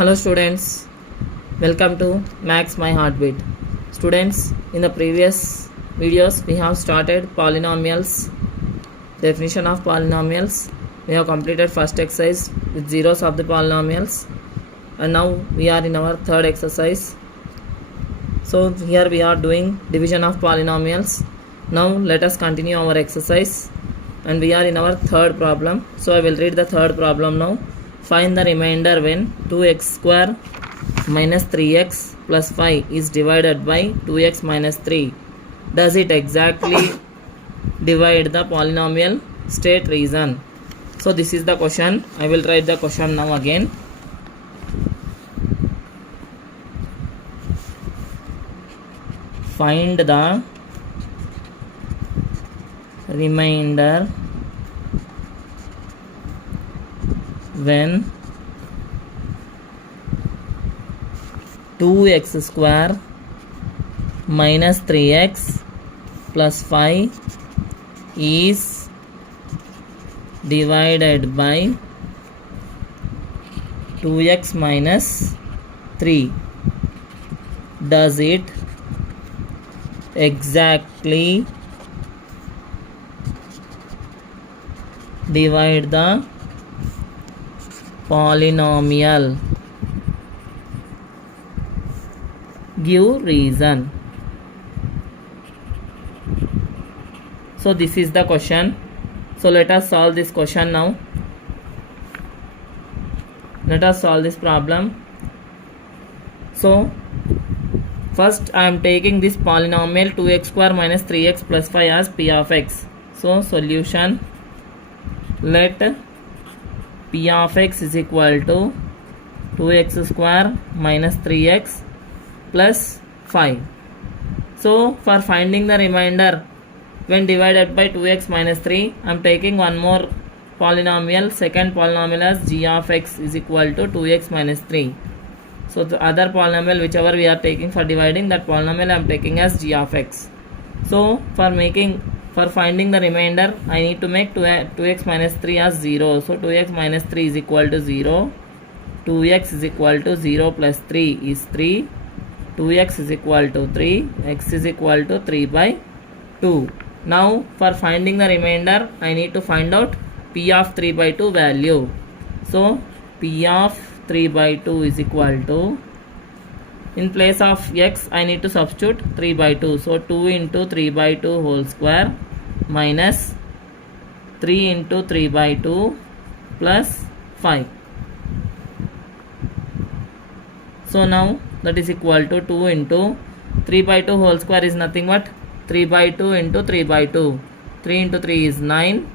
Hello students, welcome to Max My Heartbeat. Students, in the previous videos we have started polynomials, definition of polynomials. We have completed first exercise with zeros of the polynomials, and now we are in our third exercise. So here we are doing division of polynomials. Now let us continue our exercise, and we are in our third problem. So I will read the third problem now. Find the remainder when 2x square minus 3x plus 5 is divided by 2x minus 3. Does it exactly divide the polynomial? State reason. So this is the question. I will write the question now again. Find the remainder when 2x square minus 3x plus 5 is divided by 2x minus 3. Does it exactly divide the polynomial? Give reason. So this is the question. So let us solve this question now. Let us solve this problem. So first I am taking this polynomial 2x square minus 3x plus 5 as p of x. So solution, let p of x is equal to 2x square minus 3x plus 5. So for finding the remainder when divided by 2x minus 3, I am taking one more polynomial, second polynomial as g of x is equal to 2x minus 3. So the other polynomial whichever we are taking for dividing, that polynomial I am taking as g of x. So for finding the remainder, I need to make 2x minus 3 as 0. So 2x minus 3 is equal to 0. 2x is equal to 0 plus 3 is 3. 2x is equal to 3. X is equal to 3 by 2. Now for finding the remainder, I need to find out p of 3 by 2 value. So p of 3 by 2 is equal to, in place of x I need to substitute 3 by 2. So 2 into 3 by 2 whole square minus 3 into 3 by 2 plus 5. So now that is equal to 2 into 3 by 2 whole square is nothing but 3 by 2 into 3 by 2. 3 into 3 is 9.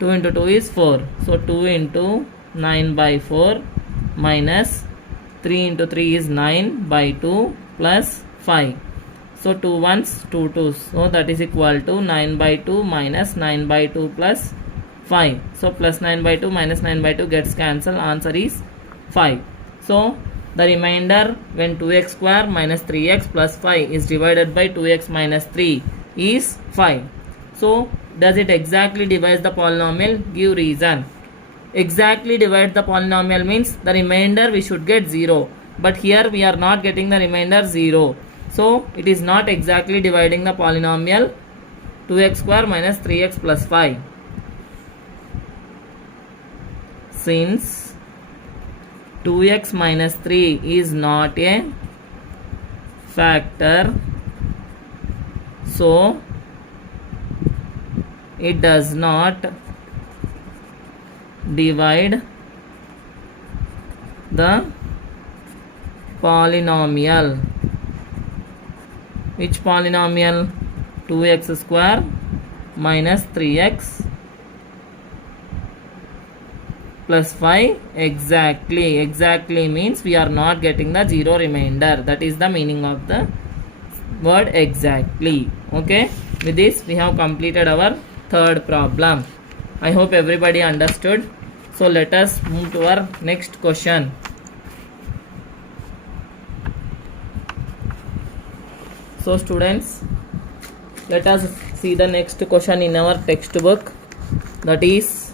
2 into 2 is 4. So 2 into 9 by 4 minus 3 into 3 is 9 by 2 plus 5. So 2 ones, 2 twos. So that is equal to 9 by 2 minus 9 by 2 plus 5. So plus 9 by 2 minus 9 by 2 gets cancelled. Answer is 5. So the remainder when 2x square minus 3x plus 5 is divided by 2x minus 3 is 5. So does it exactly divide the polynomial? Give reason. Exactly divide the polynomial means the remainder we should get 0. But here we are not getting the remainder 0. So it is not exactly dividing the polynomial 2x square minus 3x plus 5. Since 2x minus 3 is not a factor, so it does not divide the polynomial. Which polynomial? 2x square minus 3x plus 5. Exactly means we are not getting the 0 remainder. That is the meaning of the word exactly. Okay, with this we have completed our third problem. I hope everybody understood. So let us move to our next question. So students, let us see the next question in our textbook, that is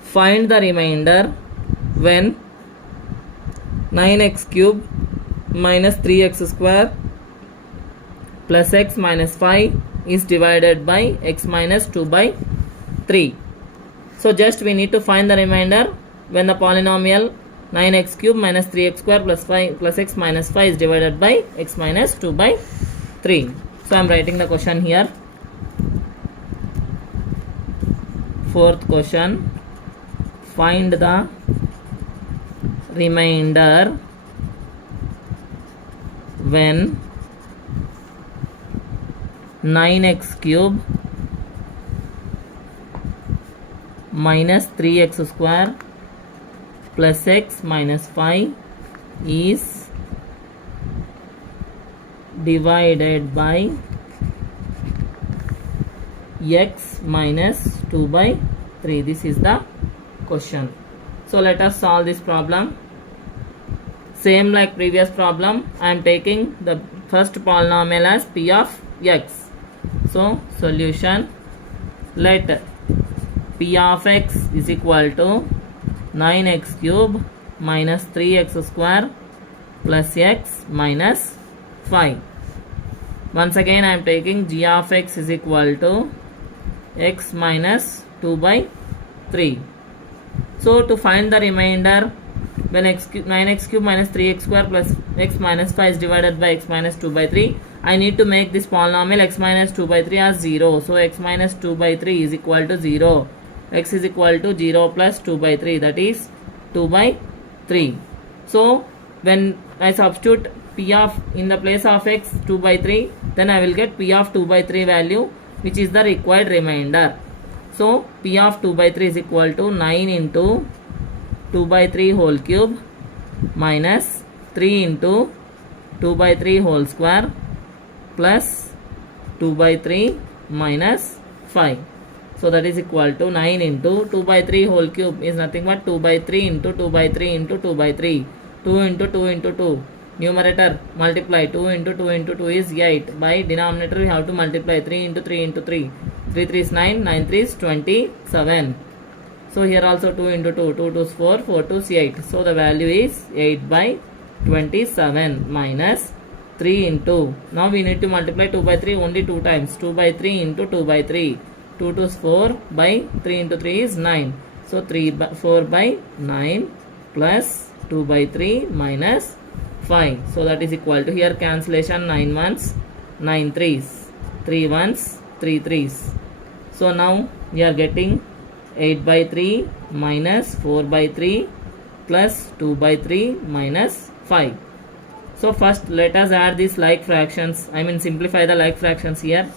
find the remainder when 9x cube minus 3x square plus x minus 5 is divided by x minus 2 by 3. So just we need to find the remainder when the polynomial 9x cube minus 3x square plus 5 plus x minus 5 is divided by x minus 2 by 3. So I am writing the question here. Fourth question, find the remainder when 9x cube minus 3x square plus x minus 5 is divided by x minus 2 by 3. This is the question. So let us solve this problem. Same like previous problem, I am taking the first polynomial as p of x. So solution, let p of x is equal to 9x cube minus 3x square plus x minus 5. Once again I am taking g of x is equal to x minus 2 by 3. So to find the remainder when 9x cube minus 3x square plus x minus 5 is divided by x minus 2 by 3, I need to make this polynomial x minus 2 by 3 as 0. So x minus 2 by 3 is equal to 0. X is equal to 0 plus 2 by 3, that is 2 by 3. So when I substitute p of in the place of x 2 by 3, then I will get p of 2 by 3 value, which is the required remainder. So p of 2 by 3 is equal to 9 into 2 by 3 whole cube minus 3 into 2 by 3 whole square plus 2 by 3 minus 5. So that is equal to 9 into 2 by 3 whole cube is nothing but 2 by 3 into 2 by 3 into 2 by 3. 2 into 2 into 2. Numerator multiply 2 into 2 into 2 is 8. By denominator we have to multiply 3 into 3 into 3. 3 3 is 9, 9 3 is 27. So here also 2 into 2, 2 2 is 4, 4 2 is 8. So the value is 8 by 27 minus 3 into, now we need to multiply 2 by 3 only 2 times. 2 by 3 into 2 by 3. 2 2 is 4 by 3 into 3 is 9. So 4 by 9 plus 2 by 3 minus 5. So that is equal to, here cancellation 9 ones, 9 threes, 3 ones, 3 threes. So now we are getting 8 by 3 minus 4 by 3 plus 2 by 3 minus 5. So first let us add these like fractions, simplify the like fractions here.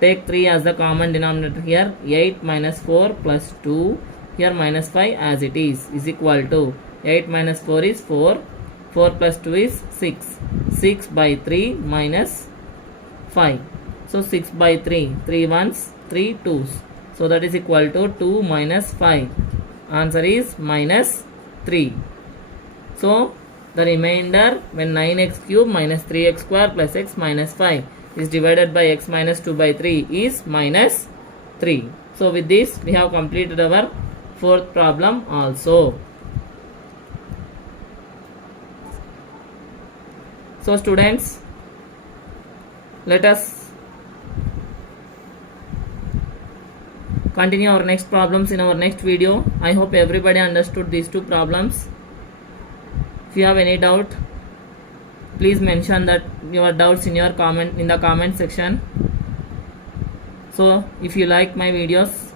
Take 3 as the common denominator here. 8 minus 4 plus 2, here minus 5 as it is equal to 8 minus 4 is 4. 4 plus 2 is 6. 6 by 3 minus 5. So 6 by 3. 3 ones, 3 twos. So that is equal to 2 minus 5. Answer is minus 3. So the remainder when 9x cube minus 3x square plus x minus 5 is divided by x minus 2 by 3 is minus 3. So with this we have completed our fourth problem also. So students, let us continue our next problems in our next video. I hope everybody understood these two problems. If you have any doubt, please mention that your doubts in the comment section. So if you like my videos,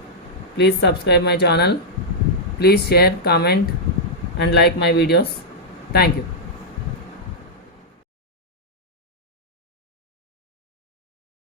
please subscribe my channel. Please share, comment and like my videos. Thank you.